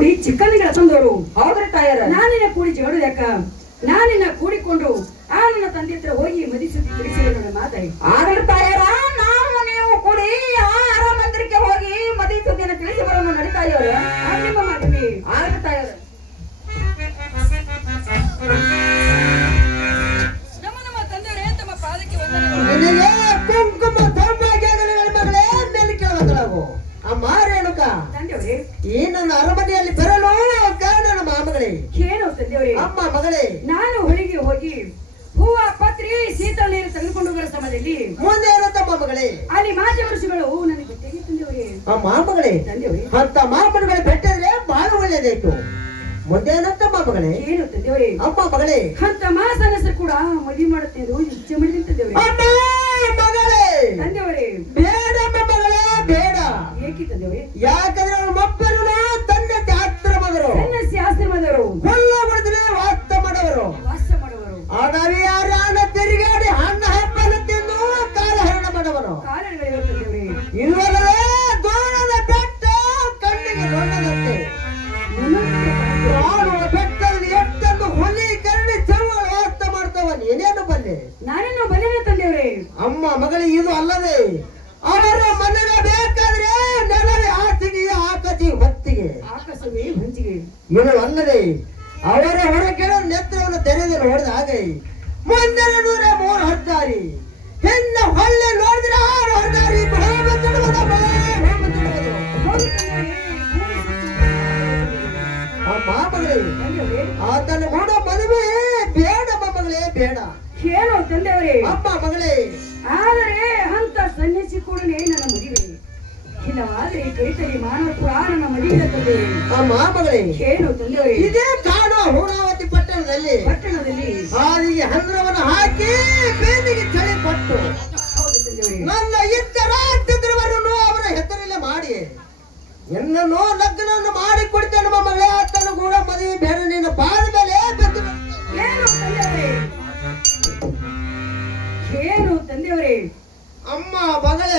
ಕೂಡಿ ಚಿಕ್ಕನಿಗಳ ತಂದವರು. ಹೌದ್ರಿ ತಾಯರ. ನಾನಿನ್ನ ಕೂಡಿ ಜಗಳು ಯಾಕ? ನಾನಿನ್ನ ಕೂಡಿಕೊಂಡು ಆ ನನ್ನ ತಂದೆ ಹತ್ರ ಹೋಗಿ ಮದಿ ಸುದ್ದಿ ತಿಳಿಸಿದ ನನ್ನ ಮಾತಾಡಿ. ಆಗ್ಲಿ ತಾಯರ, ನಾವು ನೀವು ಕೂಡಿ ಆ ಅರಮಂದಿರಕ್ಕೆ ಹೋಗಿ ಮದಿ ಸುದ್ದಿಯನ್ನು ತಿಳಿಸಿ ಬರೋಣ ನಡೀತಾ ಇವ್ರೆ. ನಿಮ್ಮ ಮಾತಿಗೆ ಆಗ್ಲಿ ತಾಯರ. ನಮ್ಮ ತಂದೆಯವರೇ ತಮ್ಮ ಪಾದಕ್ಕೆ ವಂದನೆ. ಕುಂಕುಮ ಮಗಳೇ ಮೇಲೆ ಕೇಳಬೇಕು. ಅಮ್ಮ ರೇಣುಕ ತಂದೆಯವರೇ, ಈ ನನ್ನ ಅರಮನೆಯಲ್ಲಿ ಬರಲು ಕಾರಣ ನಮ್ಮ ಮಗಳೇ. ಏನು ತಂದೆಯವರೇ? ಅಮ್ಮ ಮಗಳೇ, ನಾನು ಹೊಳಿಗೆ ಹೋಗಿ ಹೂವ ಪತ್ರಿ ಶೀತಲ ನೀರು ತೆಗೆದುಕೊಂಡು ಬರೋ ಸಮಯದಲ್ಲಿ ಮುಂದೆ ಏನಂತಮ್ಮ ಮಗಳೇ, ಅಲ್ಲಿ ಮಾಜಿ ವರ್ಷಗಳು ನನಗೆ ಗೊತ್ತಾಗಿ ತಂದೆಯವರೇ. ಅಮ್ಮ ಮಗಳೇ, ತಂದೆಯವರೇ, ಅಂತ ಮಾಮಗಳು ಬೆಟ್ಟಿದ್ರೆ ಬಹಳ ಒಳ್ಳೇದಾಯ್ತು. ಮುಂದೆ ಏನಂತಮ್ಮ ಮಗಳೇ? ಏನು ತಂದೆಯವರೇ? ಅಮ್ಮ ಮಗಳೇ, ಅಂತ ಮಾಸನಸ ಕೂಡ ಮದುವೆ ಮಾಡುತ್ತೇನೆ ಇಚ್ಛೆ ಮಾಡಿದೆ ತಂದೆಯವರೇ. ಅಮ್ಮ ಮಗಳೇ, ತಂದೆಯವರೇ, ಬೇಡಮ್ಮ ಮಗಳೇ ಬೇಡ. ಏಕೆ ತಂದೆಯವರೇ? ಯಾಕಂದ್ರೆ ಅವ್ರ ಮಕ್ಕಳು ತಂದೆ ಆಶ್ರಮದರು, ಸನ್ಯಾಸಿ ಆಶ್ರಮದವರು, ಹುಲ್ಲ ಹೊಡೆದ್ರೆ ವಾಸ ಮಾಡವರು, ವಾಸ ಮಾಡುವರು, ಹಾಗಾಗಿ ಯಾರ ತಿರುಗಾಡಿ ಹಣ್ಣು ಹಪ್ಪಲು ತಿಂದು ಕಾಲ ಹರಣ ಮಾಡವರು. ಕಾರಣಗಳಿವೆ ತಂದೆಯವರೇ. ಇಲ್ಲವೇ ದೂರದ ಬೆಟ್ಟ ಕಣ್ಣಿಗೆ ದೊಡ್ಡದಂತೆ ಕಾಣುವ ಬೆಟ್ಟದಲ್ಲಿ ಎಷ್ಟೊಂದು ಹುಲಿ ಕರಡಿ ಚವಳ ವಾಸ ಮಾಡ್ತಾವ. ಏನೇನು ಬಲ್ಲೆ? ನಾನೇನು ಬಲಿನ ತಂದೆಯವರೇ. ಅಮ್ಮ ಮಗಳಿ, ಇದು ಅಲ್ಲದೆ ಅವರ ಮನೆಗೆ ಬೇಕಾದ್ರೆ ನೆಲವೇ ಹಾಸಿಗೆ ಆಕತಿ ಹೊತ್ತಿಗೆ ಆಕಾಶವೇ ಹಂಚಿಗೆ. ಇದು ಅಲ್ಲದೆ ಅವರ ಹೊರಗೆಳ ನೇತ್ರವನ್ನು ತೆರೆದು ನೋಡಿದ ಹಾಗೆ ಮುಂದಿನ 103 ಹರ್ದಾರಿ, ಹಿಂದೆ ಹೊಳ್ಳೆ ನೋಡಿದ್ರೆ 6 ಹರ್ದಾರಿ. ಹೌದು ತಂದೆಯವರೇ, ಅಮ್ಮ ಮಗಳೇ, ತಂದೆಯವರೇ, ಆತನ ಕೂಡ ಮದುವೆ ಬೇಡಮ್ಮ ಮಗಳೇ ಬೇಡ. ಏನು ತಂದೆಯವರೇ? ಅಮ್ಮ ಮಗಳೇ, ಆದರೆ ಅಂತ ಸನ್ಯಾಸಿ ಕೂಡ ನನ್ನ ಮದುವೆ ಇಲ್ಲವಾದ್ರೆ ಕರಿತರಿ ಮಾನವ ಕೂಡ ನನ್ನ ಮದುವೆ ತಂದೆಯವರೇ. ಅಮ್ಮ ಮಗಳೇ, ಏನು ತಂದೆಯವರೇ? ಇದೇ ಕಾಣುವ ಹೂಣಾವತಿ ಪಟ್ಟಣದಲ್ಲಿ ಹಾಲಿಗೆ ಹಂದ್ರವನ್ನು ಹಾಕಿ ಬೇದಿಗೆ ಚಳಿ ಕೊಟ್ಟು ಹೌದು ತಂದೆಯವರೇ. ನನ್ನ ಇತರ ಚಿತ್ರವನ್ನು ಅವರ ಹೆಸರಲ್ಲೇ ಮಾಡಿ ನಿನ್ನನ್ನು ಲಗ್ನವನ್ನು ಮಾಡಿ ಕೊಡ್ತೇನೆ ನಮ್ಮ ಮಗಳೇ. ಆತನ ಕೂಡ ಮದುವೆ ಬೇಡ, ನಿನ್ನ ಪಾದ ಮೇಲೆ ಬೆದ್ದು. ಏನು ತಂದೆಯವರೇ? ಏನು ತಂದೆಯವರೇ? ಅಮ್ಮ ಮಗಳೇ,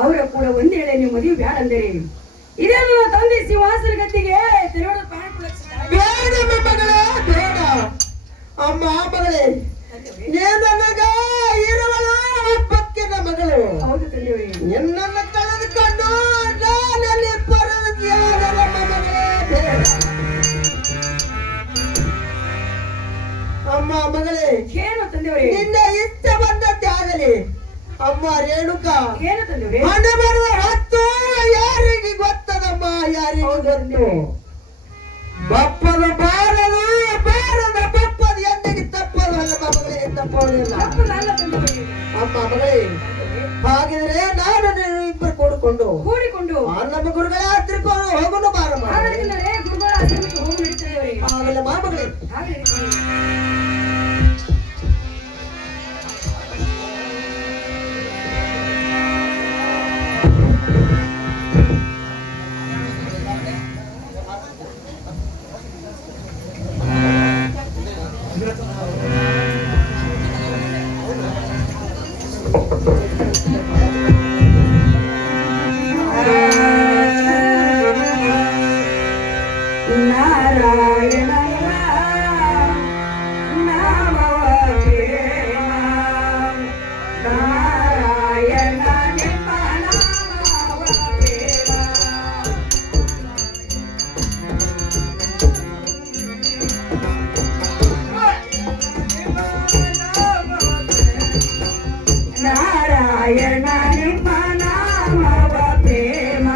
ಅವರ ಕೂಡ ಒಂದ್ ಹೇಳಿ ನೀವು ಮದುವೆ ಬೇಡ ಅಂದರೆ ಇದೇ ನನ್ನ ತಂದೆ ಸಿಂಹಾಸನ ಗದ್ದಿಗೆ ತಿರುವಡ ಬೇಡ ಮಗಳೇ ಬೇಡ. ಅಮ್ಮ ಮಗಳೇ, ನನಗ ಇರುವಳು ಒಬ್ಬಕ್ಕಿನ ಮಗಳು. ಹೌದು ತಂದೆಯವರೇ. ನಿನ್ನನ್ನು ಕಳೆದುಕೊಂಡು ನಾನಲ್ಲಿ ಪರವತಿಯಾದ ನಮ್ಮ ಮಗಳೇ ಬೇಡ. ಅಮ್ಮ ಮಗಳೇ, ಏನು ತಂದೆಯವರೇ? ನಿನ್ನ ಇಷ್ಟ ಬಂದಂತೆ ಆಗಲಿ. ಅಮ್ಮ ರೇಣುಕಾ, ಏನು ತಂದೆಯವರೇ? ಮನೆ ಬರುವ ಹೊತ್ತು ಯಾರಿಗೆ ಗೊತ್ತದಮ್ಮ, ಯಾರಿಗೆ ಗೊತ್ತು? ಬಪ್ಪದ ಬಾರದು ಬಾರದ ಬಪ್ಪದ ಎಂದಿಗೆ ತಪ್ಪದು ಅಲ್ಲ ಮಗಳೇ, ತಪ್ಪೋದಿಲ್ಲ. ತಪ್ಪಲ್ಲ ತಂದೆಯವರೇ. ಅಮ್ಮ ಮಗಳೇ, ಹಾಗಿದ್ರೆ ನಾನು ನೀನು ಇಬ್ಬರು ಕೂಡಿಕೊಂಡು ನಮ್ಮ ಗುರುಗಳ ಹತ್ರಕ್ಕೆ ಹೋಗೋಣ ಬಾರಮ್ಮ. ಗುರುಗಳ ಆಶ್ರಮಕ್ಕೆ ಹೋಗಿ ನಡೀತೇವೆ. ಆಗಲ್ಲ ಮಗಳೇ. ನಾರಾಯಣ ನಿಮ್ಮ ನಾಮವ ಪ್ರೇಮ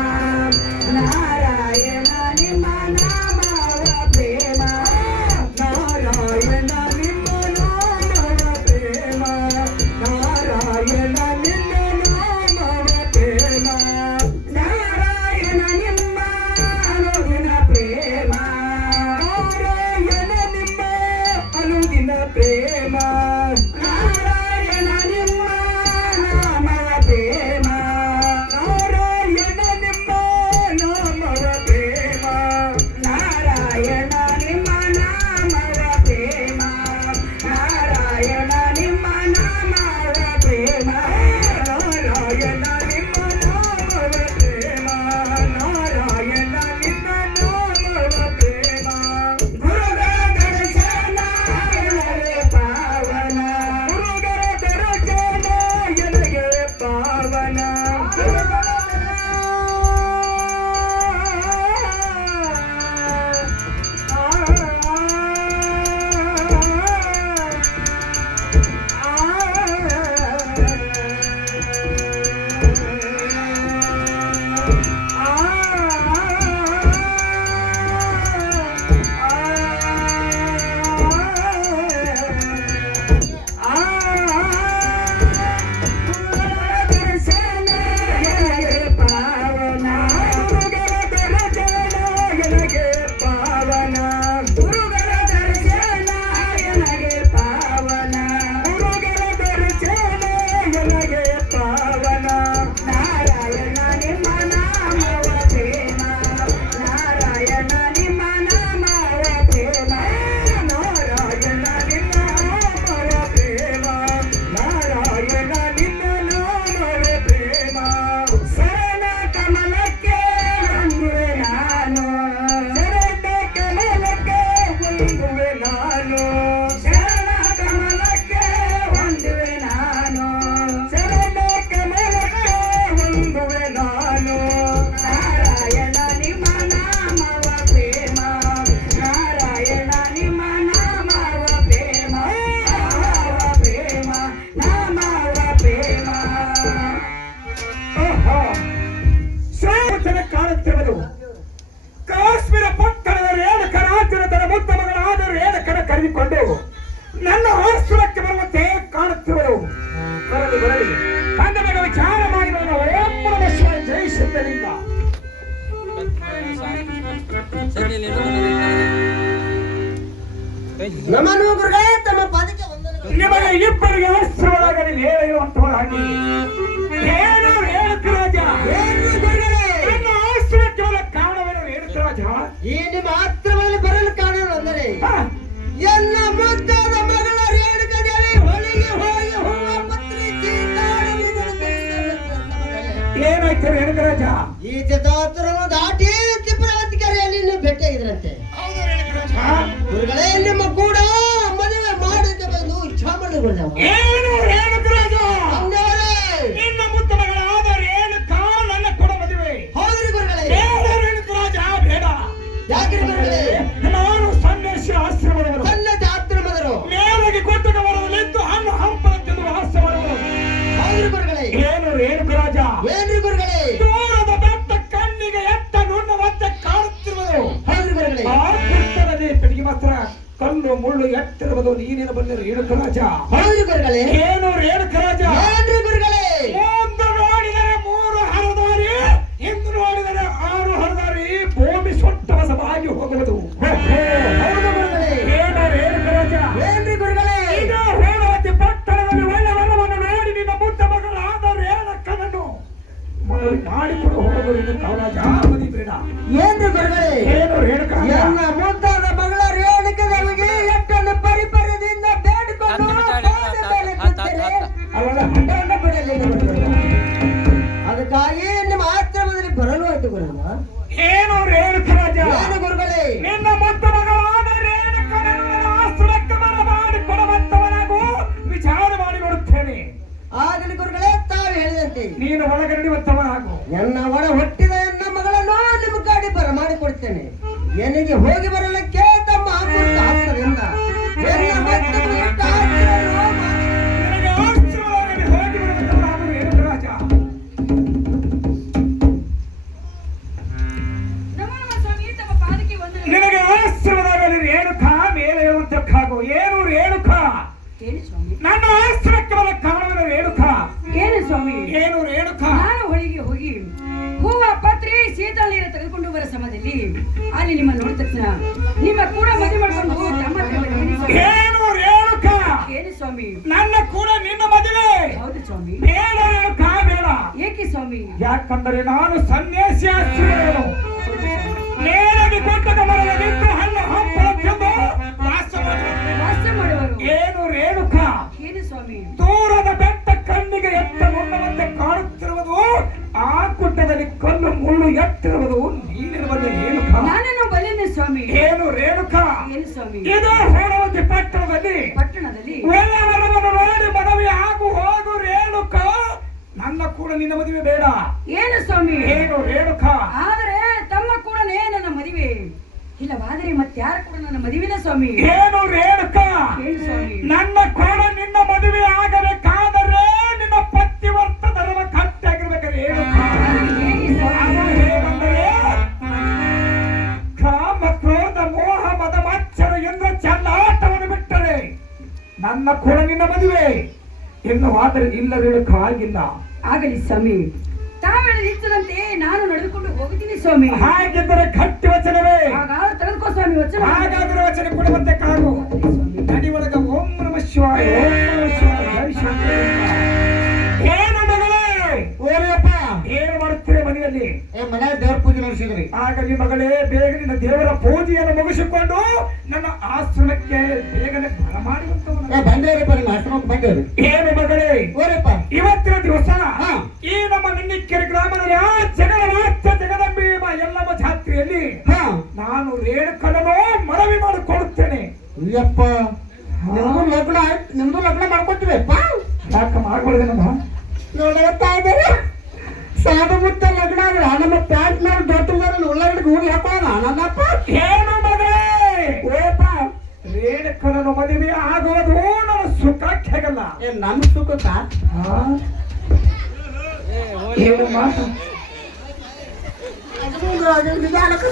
ಕರೆದುಕೊಂಡು ನನ್ನ ಆಶ್ರಮಕ್ಕೆ ಬರುವಂತೆ ಕಾಣುತ್ತಿರುವರು. ಬರಲಿ ತಂದ ಮೇಲೆ ವಿಚಾರ ಮಾಡಿ ನಾನು ಓಂ ನಮಃ ಶಿವಾಯ ಜೈ ಸಿದ್ಧಲಿಂಗ. ನಮನು ಗುರುಗಳೇ ತಮ್ಮ ಪಾದಕ್ಕೆ ವಂದನೆಗಳು. ನಿಮಗೆ ಇಬ್ಬರಿಗೆ ಆಶ್ರಮವಾಗಲಿ ಹೇಳುವಂತವರಾಗಿ ಏನು ರೇಣುಕ ರಾಜ ಏನ್ರಿ ಗುರುಗಳೇ? ನನ್ನ ಆಶ್ರಮಕ್ಕೆ ಬರಲು ಕಾರಣವೇನು ರೇಣುಕ ರಾಜ? ಈ ನಿಮ್ಮ ಆಶ್ರಮದಲ್ಲಿ ಬರಲು ಕಾರಣ ಅಂದರೆ ಎಲ್ಲ ಮುದ್ದಾದ ಮಗಳ ರೇಣುಕ ದೇವಿ ಹೊಳಿಗೆ ಹೋಗಿ ಹೂವ ಪತ್ರಿ ಏನಾಯ್ತು ರೇಣುಕ ರಾಜ? ಈ ಚಿತ್ತಾತುರನ್ನು ದಾಟಿ ತಿಪ್ಪರವತಿಕೆರೆಯಲ್ಲಿ ನೀವು ಭೇಟಿಯಾಗಿದ್ರಂತೆ. ಗುರುಗಳೇ ನಿಮ್ಮ ಕೂಡ ಮದುವೆ ಮಾಡಕ್ಕೆ ಬಂದು ಇಚ್ಛಾ ಮಾಡಿಕೊಂಡವ. ಏನು ರೇಣುಕ ರಾಜ? ನಿನ್ನ ಮುತ್ತ ಮಗಳಾದ ರೇಣುಕ ನನ್ನ ಕೂಡ ಮದುವೆ. ಹೌದ್ರಿ ಗುರುಗಳೇ? ಬೇಡ ರೇಣುಕ ರಾಜ ಬೇಡ. ಯಾಕ್ರಿ ಗುರುಗಳೇ? ನಾನು ಸನ್ಯಾಸಿ ಆಶ್ರಮದವರು. ಸನ್ಯಾಸಿ ಆಶ್ರಮದರು ಮೇಲೆಗೆ ಕೊಟ್ಟಗ ಬರಲಿದ್ದು ಹಣ್ಣು ಹಂಪಲ ತಿನ್ನುವ ಆಶ್ರಮದವರು. ಹೌದ್ರಿ ಗುರುಗಳೇ? ಏನು ರೇಣುಕ ರಾಜ? ಏನ್ರಿ ಗುರುಗಳೇ? ದೂರದ ಬೆಟ್ಟ ಕಣ್ಣಿಗೆ ಎತ್ತ ನುಣ್ಣವಂತೆ ಕಾಣುತ್ತಿರುವುದು. ಹೌದ್ರಿ ಗುರುಗಳೇ? ಆ ಪುಸ್ತಕದಲ್ಲಿ ಪೆಟ್ಟಿಗೆ ಮಾತ್ರ ಕಲ್ಲು ಮುಳ್ಳು ಎತ್ತಿರುವುದು ನೀನೇನು ಬಂದ ರೇಣುಕ ರಾಜ? ಹೌದ್ರಿ ಗುರುಗಳೇ? ಏನು ರೇಣುಕ ರಾಜ? ಏನ್ರಿ ಗುರುಗಳೇ? ಮುಂದೆ ನೋಡಿದರೆ 3 ಹರದಾರಿ, ಹಿಂದೆ ನೋಡಿದರೆ 6 ಹರದಾರಿ, ಭೂಮಿ ಸೊಟ್ಟವಸವಾಗಿ ಹೋಗುವುದು. ಹೌದು ಗುರುಗಳೇ? ಏನು ರೇಣುಕ ರಾಜ? ಏನ್ರಿ ಗುರುಗಳೇ? ಇದು ಹೇಳುವಂತೆ ಪಟ್ಟಣದಲ್ಲಿ ಒಳ್ಳೆವರವನ್ನು ನೋಡಿ ನಿನ್ನ ಮುದ್ದ ಮಗಳಾದ ರೇಣುಕನನ್ನು ಮಾಡಿಕೊಂಡು ಹೋಗುವುದು ರೇಣುಕ ರಾಜ. ಮದಿ ಬೇಡ. ಏನ್ರಿ ಗುರುಗಳೇ? ಏನು ರೇಣುಕ ರಾಜ? ಎಲ್ಲ ಮುದ್ದಾದ ಮಗಳ ರೇಣುಕ ದೇವಿಗೆ ಎಟ್ಟನ್ನು ಪರಿಪರದಿಂದ ಬೇಡಿಕೊಂಡು ಪಾದ ಮೇಲೆ ಕುಂತರೆ ಅವಳ ಹಠವನ್ನು ಬಿಡಲಿಲ್ಲ ಗುರುಗಳೇ. ಅದಕ್ಕಾಗಿ ನಿಮ್ಮ ಆಶ್ರಮದಲ್ಲಿ ಬರಲು ಆಯ್ತು ಗುರುಗಳ. ಏನು ರೇಣುಕ ರಾಜ? ಏನು ಗುರುಗಳೇ? ನಿನ್ನ ಮುದ್ದ ಮಗಳಾದ ರೇಣುಕನನ್ನು ಆಶ್ರಮಕ್ಕೆ ಬರಮಾಡಿ ಕೊಡುವಂತವನಾಗೂ ವಿಚಾರ ಮಾಡಿ ನೋಡುತ್ತೇನೆ. ಆಗಲಿ ಗುರುಗಳೇ, ತಾವು ಹೇಳಿದಂತೆ ನೀನು ಒಳಗೆ ನಡೆಯುವಂತವನಾಗು. ನನ್ನ ಒಳ ಹುಟ್ಟಿದ ನನ್ನ ಮಗಳನ್ನು ನಿಮ್ಮ ಗಾಡಿ ಬರಮಾಡಿ ಕೊಡ್ತೇನೆ. ಎನಿಗೆ ಹೋಗಿ ಬರಲಿಕ್ಕೆ ತಮ್ಮ ಅಮೃತ ಹಸ್ತದಿಂದ ಎಲ್ಲ ಮಕ್ಕಳು ಇಟ್ಟ ಆಶೀರ್ವಾದ ಮಾಡಿ. ನಿನಗೆ ಆಶ್ರಮದಲ್ಲಿ ಹೋಗಿ ಬರುವಂತವನಾಗು ರೇಣುಕ ರಾಜ. ನಮಃ ಸ್ವಾಮಿ ತಮ್ಮ ಪಾದಕ್ಕೆ ವಂದನೆಗಳು. ನಿನಗೆ ಆಶ್ರಮದಲ್ಲಿ ರೇಣುಕ ಮೇಲೆ ಇರುವಂತಕ್ಕಾಗು. ಏನು ರೇಣುಕ? ಏನು ಸ್ವಾಮಿ? ನನ್ನ ಆಶ್ರಮಕ್ಕೆ ಬರ ಕಾರಣವೇನು ರೇಣುಕ? ಏನು ಸ್ವಾಮಿ? ಏನು ರೇಣುಕ? ನಾನು ಹೊಳಿಗೆ ಹೋಗಿ ಹೂವ ಪತ್ರಿ ಶೀತಲ ನೀರು ತೆಗೆದುಕೊಂಡು ಬರೋ ಸಮಯದಲ್ಲಿ ಅಲ್ಲಿ ನಿಮ್ಮ ನೋಡಿದ ತಕ್ಷಣ ನಿಮ್ಮ ಕೂಡ ಮದುವೆ ಮಾಡ್ಕೊಂಡು ತಮ್ಮ ಹತ್ರ ಬಂದಿದ್ದೀನಿ ಸ್ವಾಮಿ. ಏನು ರೇಣುಕ? ಏನು ಸ್ವಾಮಿ? ನನ್ನ ಕೂಡ ನಿನ್ನ ಮದುವೆ. ಹೌದು ಸ್ವಾಮಿ. ಬೇಡ ರೇಣುಕ ಬೇಡ. ಏಕೆ ಸ್ವಾಮಿ? ಯಾಕಂದರೆ ನಾನು ಸನ್ಯಾಸಿ ಆಶ್ರಮದವನು. ಮೇಲೆಗೆ ಕೊಟ್ಟದ ಮರದ ನಿಂತು ಹಣ್ಣು ಹಂಪಲ ತಿಂದು ವಾಸ ಮಾಡುವರು. ಏನು ರೇಣುಕ? ಏನು ಸ್ವಾಮಿ? ದೂರದ ಬೆಟ್ಟ ಕಣ್ಣಿಗೆ ಎತ್ತ ನುಣ್ಣವಂತೆ ಕಾಣುತ್ತಿರುವುದು, ಆ ಗುಡ್ಡದಲ್ಲಿ ಕಲ್ಲು ಮುಳ್ಳು ಎತ್ತಿರುವುದು ನೀನಿನ ಬಂದ ರೇಣುಕ. ನಾನನ್ನು ಬಲ್ಲೆನೆ ಸ್ವಾಮಿ. ಏನು ರೇಣುಕ? ಏನು ಸ್ವಾಮಿ? ಇದು ಹೋರಾವತಿ ಪಟ್ಟಣದಲ್ಲಿ ಒಳ್ಳೆಯವರನ್ನು ನೋಡಿ ಮದುವೆ ಆಗು ಹೋಗು ರೇಣುಕ. ನನ್ನ ಕೂಡ ನಿನ್ನ ಮದುವೆ ಬೇಡ. ಏನು ಸ್ವಾಮಿ? ಏನು ರೇಣುಕ? ಆದರೆ ತಮ್ಮ ಕೂಡನೇ ನನ್ನ ಮದುವೆ ಇಲ್ಲವಾದರೆ ಮತ್ತಾರ ಕೂಡ ನನ್ನ ಮದುವಿನ ಸ್ವಾಮಿ. ಏನು ರೇಣುಕ? ಏನು ಸ್ವಾಮಿ? ನನ್ನ ಕೂಡ ನಿನ್ನ ಮದುವೆ ಆಗಬೇಕಾದರೆ ನಿನ್ನ ಪತಿವರ್ತ ಧರ್ಮ ಕಟ್ಟಾಗಿರ್ಬೇಕು ರೇಣುಕ. ಹೇಗೆ ಸ್ವಾಮಿ? ಅದು ಹೇಗೆಂದರೆ ಕಾಮ ಕ್ರೋಧ ಮೋಹ ಮದ ಮಚ್ಚರ ಎಂದ ಚೆಲ್ಲಾಟವನ್ನು ಬಿಟ್ಟರೆ ನನ್ನ ಕೂಡ ನಿನ್ನ ಮದುವೆ. ಎನ್ನುವಾದರೆ ಇಲ್ಲ ರೇಣುಕ, ಆಗಿಲ್ಲ. ಆಗಲಿ ಸ್ವಾಮಿ, ತಾವೇಳಿ ನಿಂತದಂತೆ ನಾನು ನಡೆದುಕೊಂಡು ಹೋಗುತ್ತೀನಿ ಸ್ವಾಮಿ. ಹಾಗಿದ್ದರೆ ಗಟ್ಟಿ ವಚನವೇ. ಹಾಗಾದ್ರೆ ತೆಗೆದುಕೋ ಸ್ವಾಮಿ ವಚನ. ಹಾಗಾದರೆ ವಚನ ಕೊಡುವಂತೆ ಕಾದು ನಡಿ ಒಳಗ ಓಂ ನಮಃ ಶಿವಾಯ, ಓಂ ನಮಃ ಶಿವಾಯ, ಜೈ ಶಿವಲಿಂಗ. ಏನು ಮಗಳೇ? ಓರಿಯಪ್ಪ, ಏನು ಮಾಡುತ್ತೀರಿ ಮನೆಯಲ್ಲಿ? ಮನೆ ದೇವ್ರ ಪೂಜೆ ನಡೆಸಿದ್ರಿ. ಹಾಗಾಗಿ ಮಗಳೇ, ಬೇಗ ನಿನ್ನ ದೇವರ ಪೂಜೆಯನ್ನು ಮುಗಿಸಿಕೊಂಡು ನನ್ನ ಆಶ್ರಮಕ್ಕೆ ಬೇಗನೆ ಬರಮಾಡುವಂತವನು. ಬಂದೇವ್ರಿಪ್ಪ, ನಿಮ್ಮ ಆಶ್ರಮಕ್ಕೆ ಬಂದೇವ್ರಿ. ಏನು ಮಗಳೇ? ಓರಿಯಪ್ಪ, ಇವತ್ತಿನ ದಿವಸ ಹಾ. ಈ ನಮ್ಮ ನಿನ್ನಿಕೆರೆ ಗ್ರಾಮದಲ್ಲಿ ಆ ಜಗನ್ಮಾತೆ ಜಗದಂಬೆ ಎಲ್ಲಮ್ಮ ಜಾತ್ರೆಯಲ್ಲಿ ಹಾ, ನಾನು ರೇಣುಕನನ್ನು ಮನವಿ ಮಾಡಿಕೊಳ್ಳುತ್ತೇನೆ. ಅಯ್ಯಪ್ಪ, ನಿಮ್ದು ಲಗ್ನ ಮಾಡ್ಕೊತೀವಪ್ಪ. ಯಾಕ ಮಾಡ್ಕೊಳ್ದೇನಮ್ಮ? ನೋಡ್ತಾ ಇದ್ದಾರೆ ಸಾಧು ಮುತ್ತ ಲಗ್ನ ಆದ್ರೆ ನಮ್ಮ ಪ್ಯಾಂಟ್ ನಾವು ದೊಡ್ಡ ಉಳ್ಳಾಗಡ್ಡಿ ಹೂವಿ ಹಾಕೋಣ ನನ್ನಪ್ಪ. ಏನು ಮಗಳೇ? ಓಯಪ್ಪ, ರೇಣುಕನನ್ನು ಮದುವೆ ಆಗೋದು ನನ್ನ ಸುಖಕ್ಕೆ ಆಗಲ್ಲ. ನಮ್ಮ ಸುಖಕ್ಕ ಏನು ಮಾತು? ನಿಧಾನಕ್ಕೆ